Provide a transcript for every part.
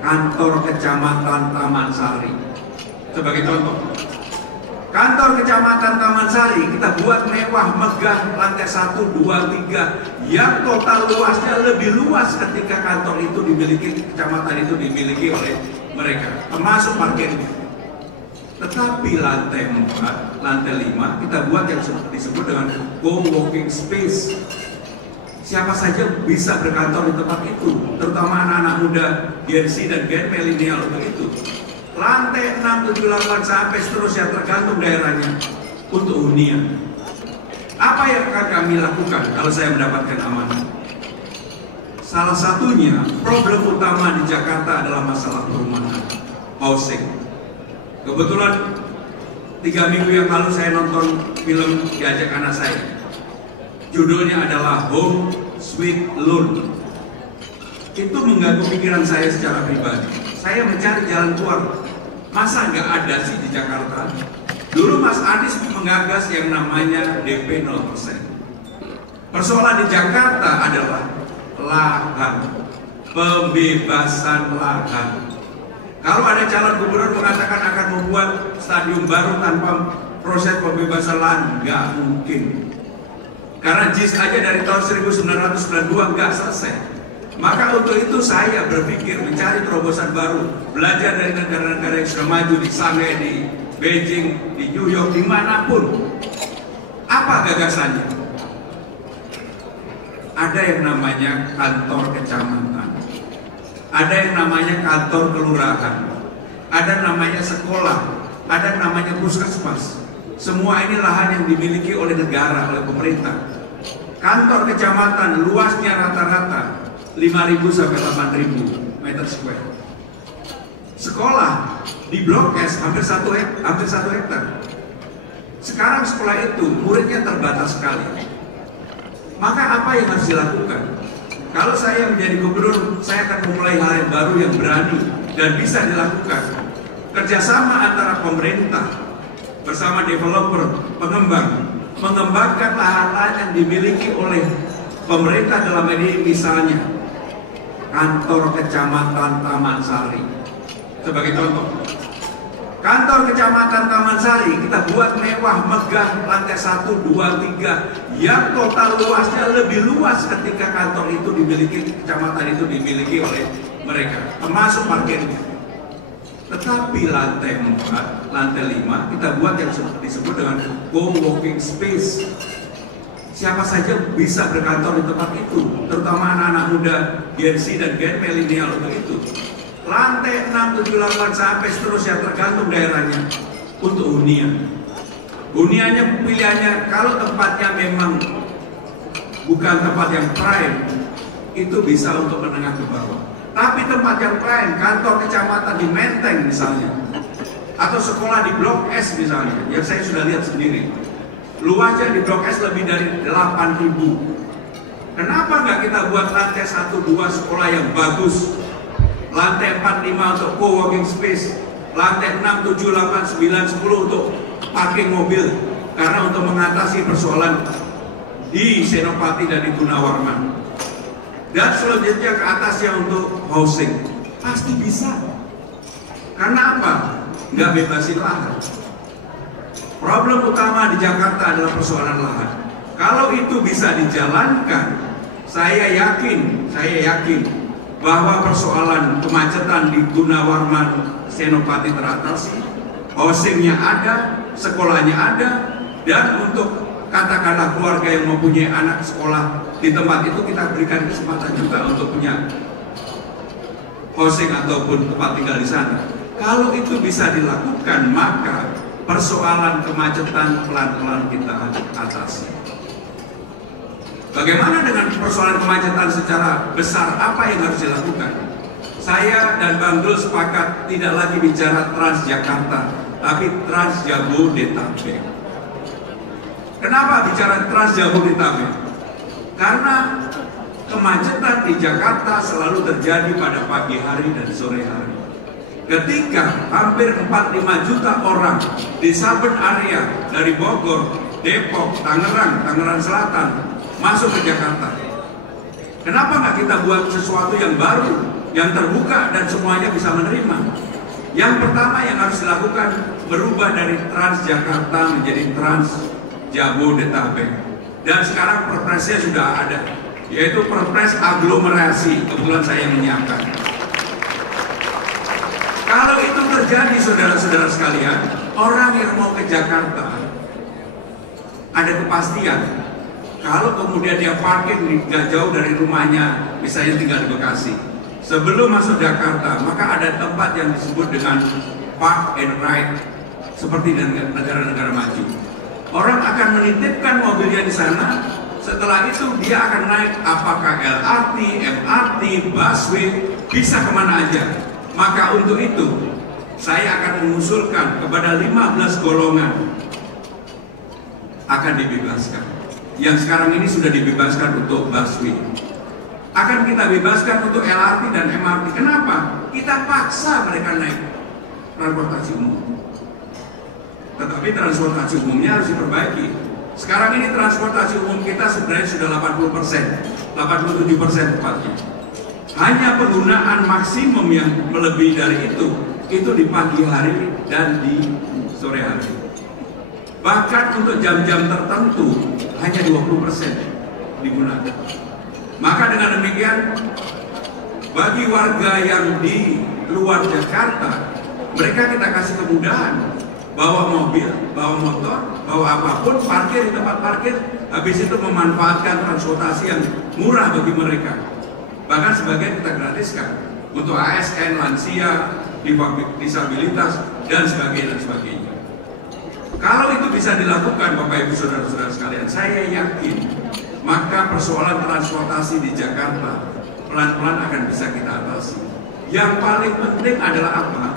kantor kecamatan Taman Sari. Sebagai contoh, kantor kecamatan Taman Sari kita buat mewah, megah, lantai 1, 2, 3, yang total luasnya lebih luas ketika kantor itu dimiliki, kecamatan itu dimiliki oleh mereka, termasuk parkirnya. Tetapi lantai 4, lantai 5 kita buat yang disebut dengan co-working space. Siapa saja bisa berkantor di tempat itu, terutama anak-anak muda, Gen Z dan Gen milenial untuk itu. Lantai 6, 7, 8 sampai seterusnya tergantung daerahnya untuk hunian. Apa yang akan kami lakukan kalau saya mendapatkan amanah? Salah satunya, problem utama di Jakarta adalah masalah perumahan, housing. Kebetulan 3 minggu yang lalu saya nonton film diajak anak saya. Judulnya adalah Home Sweet Loan. Itu mengganggu pikiran saya secara pribadi. Saya mencari jalan keluar. Masa nggak ada sih di Jakarta? Dulu Mas Anies menggagas yang namanya DP 0%. Persoalan di Jakarta adalah lahan, pembebasan lahan. Kalau ada calon gubernur mengatakan akan membuat stadium baru tanpa proses pembebasan lahan, nggak mungkin. Karena JIS aja dari tahun 1992 nggak selesai. Maka untuk itu saya berpikir mencari terobosan baru, belajar dari negara-negara yang sudah maju, di Shanghai, di Beijing, di New York, dimanapun. Apa gagasannya? Ada yang namanya kantor kecamatan, ada yang namanya kantor kelurahan, ada namanya sekolah, ada namanya puskesmas. Semua ini lahan yang dimiliki oleh negara, oleh pemerintah. Kantor kecamatan luasnya rata-rata 5.000 sampai 8.000 meter square. Sekolah di Blok S hampir 1 hektar. Sekarang sekolah itu muridnya terbatas sekali. Maka apa yang harus dilakukan? Kalau saya menjadi gubernur, saya akan memulai hal yang baru yang berani dan bisa dilakukan. Kerjasama antara pemerintah bersama developer, pengembang, mengembangkan lahan-lahan yang dimiliki oleh pemerintah dalam ini, misalnya kantor kecamatan Taman Sari. Sebagai contoh, kantor kecamatan Taman Sari kita buat mewah, megah, lantai 1, 2, 3, yang total luasnya lebih luas ketika kantor itu dimiliki, kecamatan itu dimiliki oleh mereka, termasuk parkirnya. Tetapi lantai 4, lantai 5 kita buat yang disebut dengan co-working space. Siapa saja bisa berkantor di tempat itu, terutama anak-anak muda, Gen Z dan Gen milenial untuk itu. Lantai 6, 7, 8 sampai seterusnya tergantung daerahnya untuk hunian. Huniannya pilihannya, kalau tempatnya memang bukan tempat yang prime, itu bisa untuk menengah ke bawah. Tapi tempat yang prime, kantor kecamatan di Menteng misalnya, atau sekolah di Blok S misalnya, yang saya sudah lihat sendiri, luasnya di Blok S lebih dari 8.000. Kenapa nggak kita buat lantai 1, 2 sekolah yang bagus, lantai 4, 5 untuk co-working space, lantai 6, 7, 8, 9, 10 untuk parking mobil, karena untuk mengatasi persoalan di Senopati dan di Gunawarman. Dan selanjutnya ke atasnya untuk housing, pasti bisa. Karena apa? Nggak bebasin lahan. Problem utama di Jakarta adalah persoalan lahan. Kalau itu bisa dijalankan, saya yakin bahwa persoalan kemacetan di Gunawarman, Senopati teratasi, housingnya ada, sekolahnya ada, dan untuk katakanlah keluarga yang mempunyai anak sekolah di tempat itu kita berikan kesempatan juga untuk punya housing ataupun tempat tinggal di sana. Kalau itu bisa dilakukan, maka persoalan kemacetan pelan-pelan kita atasi. Bagaimana dengan persoalan kemacetan secara besar? Apa yang harus dilakukan? Saya dan Bang Dul sepakat tidak lagi bicara Transjakarta, tapi Transjabodetabek. Kenapa bicara Transjabodetabek? Karena kemacetan di Jakarta selalu terjadi pada pagi hari dan sore hari. Ketika hampir 45 juta orang di suburban area dari Bogor, Depok, Tangerang Selatan masuk ke Jakarta. Kenapa nggak kita buat sesuatu yang baru, yang terbuka dan semuanya bisa menerima. Yang pertama yang harus dilakukan, berubah dari Transjakarta menjadi Trans Jabodetabek. Dan sekarang perpresnya sudah ada, yaitu perpres aglomerasi. Kebetulan saya yang menyiapkan. Kalau itu terjadi, saudara-saudara sekalian, orang yang mau ke Jakarta ada kepastian. Kalau kemudian dia parkir nggak jauh dari rumahnya, misalnya tinggal di Bekasi, sebelum masuk Jakarta, maka ada tempat yang disebut dengan park and ride, seperti di negara-negara maju. Orang akan menitipkan mobilnya di sana. Setelah itu dia akan naik apakah LRT, MRT, busway, bisa kemana aja. Maka untuk itu saya akan mengusulkan kepada 15 golongan akan dibebaskan. Yang sekarang ini sudah dibebaskan untuk busway. Akan kita bebaskan untuk LRT dan MRT. Kenapa? Kita paksa mereka naik transportasi umum. Tetapi transportasi umumnya harus diperbaiki. Sekarang ini transportasi umum kita sebenarnya sudah 80%, 87% tepatnya. Hanya penggunaan maksimum yang melebihi dari itu di pagi hari dan di sore hari. Bahkan untuk jam-jam tertentu hanya 20% digunakan. Maka dengan demikian, bagi warga yang di luar Jakarta, mereka kita kasih kemudahan, bawa mobil, bawa motor, bawa apapun, parkir di tempat parkir, habis itu memanfaatkan transportasi yang murah bagi mereka. Bahkan sebagian kita gratiskan untuk ASN, lansia, disabilitas, dan sebagainya. Kalau itu bisa dilakukan, Bapak Ibu Saudara-saudara sekalian, saya yakin maka persoalan transportasi di Jakarta pelan-pelan akan bisa kita atasi. Yang paling penting adalah apa?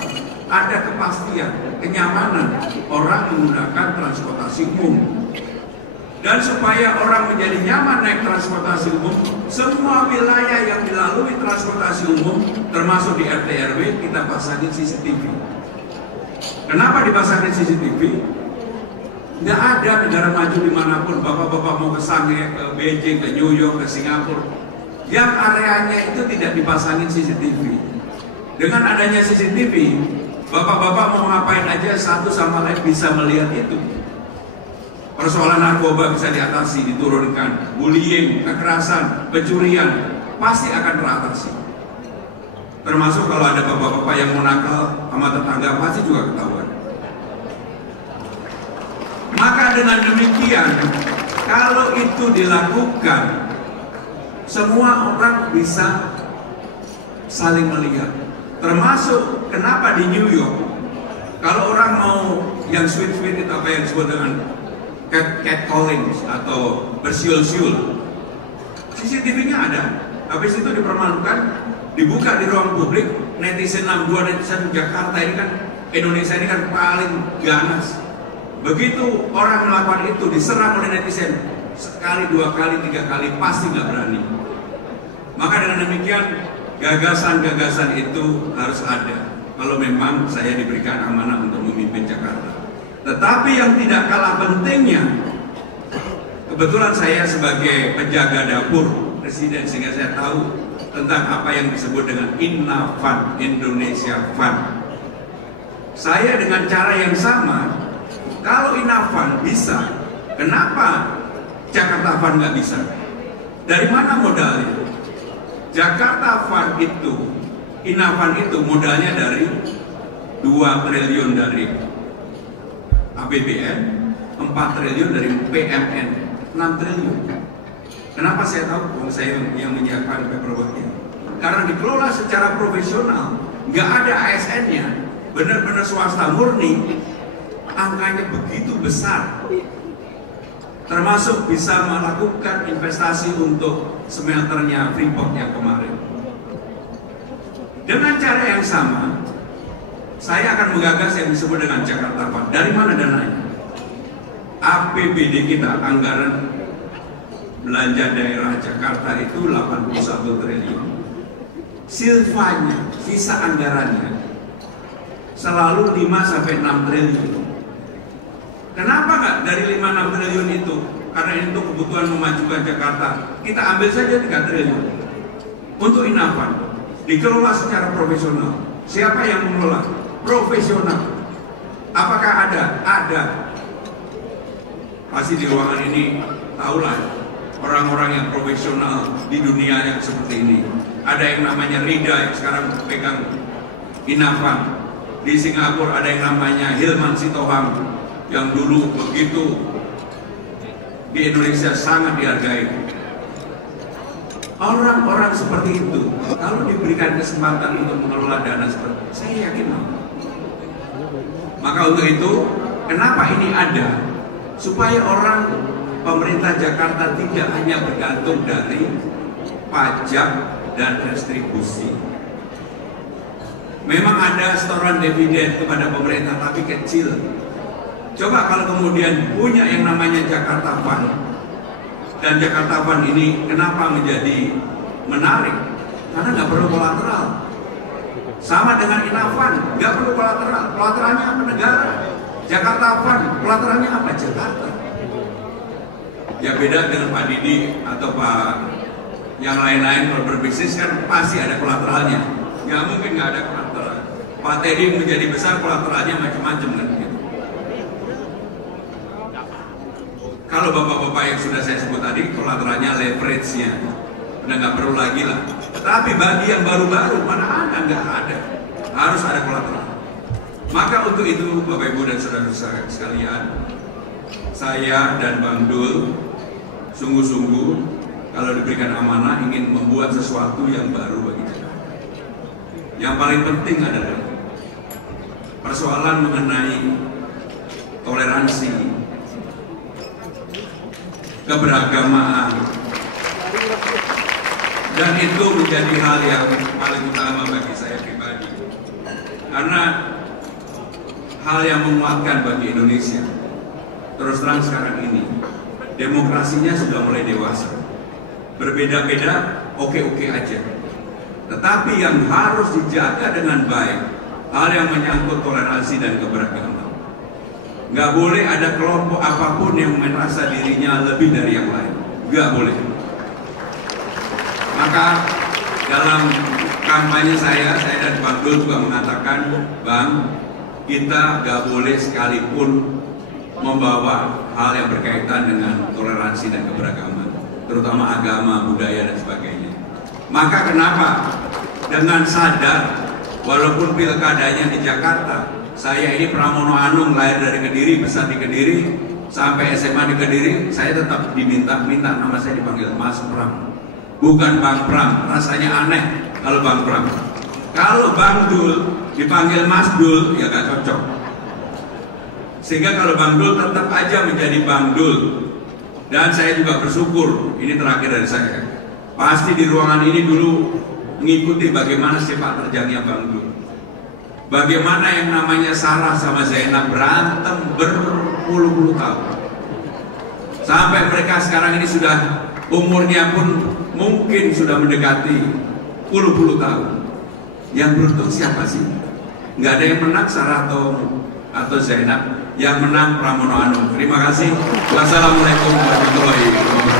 Ada kepastian, kenyamanan orang menggunakan transportasi umum. Dan supaya orang menjadi nyaman naik transportasi umum, semua wilayah yang dilalui transportasi umum, termasuk di RT RW, kita pasangin CCTV. Kenapa dipasangin CCTV? Nggak ada negara maju dimanapun, bapak-bapak mau ke Shanghai, ke Beijing, ke New York, ke Singapura, yang areanya itu tidak dipasangin CCTV. Dengan adanya CCTV, bapak-bapak mau ngapain aja satu sama lain bisa melihat itu. Persoalan narkoba bisa diatasi, diturunkan. Bullying, kekerasan, pencurian pasti akan teratasi. Termasuk kalau ada bapak-bapak yang mau nakal sama tetangga pasti juga ketahuan. Maka dengan demikian, kalau itu dilakukan, semua orang bisa saling melihat. Termasuk kenapa di New York, kalau orang mau yang sweet-sweet itu apa yang disebut dengan catcalling atau bersiul-siul, CCTV-nya ada. Habis itu dipermalukan, dibuka di ruang publik, netizen 62, netizen Jakarta ini kan, Indonesia ini kan paling ganas. Begitu orang melakukan itu, diserang oleh netizen, sekali, dua kali, tiga kali, pasti nggak berani. Maka dengan demikian, gagasan-gagasan itu harus ada. Kalau memang saya diberikan amanah untuk memimpin Jakarta. Tetapi yang tidak kalah pentingnya, kebetulan saya sebagai penjaga dapur presiden, sehingga saya tahu tentang apa yang disebut dengan Innavan, Indonesia Fund. Saya dengan cara yang sama, kalau Innavan bisa, kenapa Jakarta Fund nggak bisa? Dari mana modalnya? Jakarta Fund itu, Innavan itu modalnya dari 2 triliun dari APBN, 4 triliun dari PMN, 6 triliun. Kenapa saya tahu? Saya yang menyiapkan paperworknya. Karena dikelola secara profesional, nggak ada ASN-nya, benar-benar swasta murni, angkanya begitu besar. Termasuk bisa melakukan investasi untuk smelternya Freeport yang kemarin. Dengan cara yang sama, saya akan menggagas yang disebut dengan Jakarta Fund. Dari mana dananya? APBD kita, anggaran belanja daerah Jakarta itu 81 triliun. Silvanya, sisa anggarannya selalu 5-6 triliun. Kenapa nggak dari 5-6 triliun itu? Karena ini untuk kebutuhan memajukan Jakarta. Kita ambil saja 3 triliun untuk Innavan. dikelola secara profesional. Siapa yang mengelola? Profesional. Apakah ada? Ada. Pasti di ruangan ini tahulah orang-orang yang profesional di dunia yang seperti ini. Ada yang namanya Rida yang sekarang pegang Inavan. Di Singapura ada yang namanya Hilman Sitohang yang dulu begitu di Indonesia sangat dihargai. Orang-orang seperti itu kalau diberikan kesempatan untuk mengelola dana seperti itu, saya yakin mampu. Maka untuk itu, kenapa ini ada? Supaya orang pemerintah Jakarta tidak hanya bergantung dari pajak dan restribusi. Memang ada setoran dividen kepada pemerintah tapi kecil. Coba kalau kemudian punya yang namanya Jakarta Fund, dan Jakarta Fund ini kenapa menjadi menarik? Karena nggak perlu kolateral. Sama dengan Inavan, nggak perlu kolateral. Kolateralnya apa? Negara. Jakarta Fund, kolateralnya apa? Jakarta. Ya beda dengan Pak Didi atau Pak yang lain-lain kalau berbisnis kan pasti ada kolateralnya. Nggak mungkin nggak ada kolateral. Pak Teddy menjadi besar kolateralnya macam-macam kan gitu. Kalau bapak-bapak yang sudah saya sebut tadi, kolateralnya leverage-nya udah nggak perlu lagi lah. Tapi bagi yang baru-baru mana ada, nggak ada, harus ada kolateral. Maka untuk itu Bapak Ibu dan saudara-saudara sekalian, saya dan Bang Dul sungguh-sungguh kalau diberikan amanah ingin membuat sesuatu yang baru bagi Jakarta. Yang paling penting adalah persoalan mengenai toleransi, keberagamaan, dan itu menjadi hal yang paling utama bagi saya pribadi, karena hal yang menguatkan bagi Indonesia. Terus terang sekarang ini demokrasinya sudah mulai dewasa, berbeda-beda oke-oke aja, tetapi yang harus dijaga dengan baik hal yang menyangkut toleransi dan keberagaman. Nggak boleh ada kelompok apapun yang merasa dirinya lebih dari yang lain. Nggak boleh. Maka dalam kampanye saya dan Bang Dul juga mengatakan, Bang, kita nggak boleh sekalipun membawa hal yang berkaitan dengan toleransi dan keberagaman, terutama agama, budaya, dan sebagainya. Maka kenapa? Dengan sadar, walaupun pilkadanya di Jakarta, saya ini Pramono Anung, lahir dari Kediri, besar di Kediri, sampai SMA di Kediri, saya tetap minta nama saya dipanggil Mas Pram, bukan Bang Pram. Rasanya aneh kalau Bang Pram. Kalau Bang Dul dipanggil Mas Dul, ya gak cocok. Sehingga kalau Bang Dul tetap aja menjadi Bang Dul. Dan saya juga bersyukur, ini terakhir dari saya, pasti di ruangan ini dulu mengikuti bagaimana sepak terjangnya Bang Dul. Bagaimana yang namanya Sarah sama Zainab berantem berpuluh-puluh tahun. Sampai mereka sekarang ini sudah umurnya pun mungkin sudah mendekati puluh-puluh tahun. Yang beruntung siapa sih? Nggak ada yang menang Sarah atau Zainab. Yang menang Pramono Anung. Terima kasih. Wassalamualaikum warahmatullahi wabarakatuh.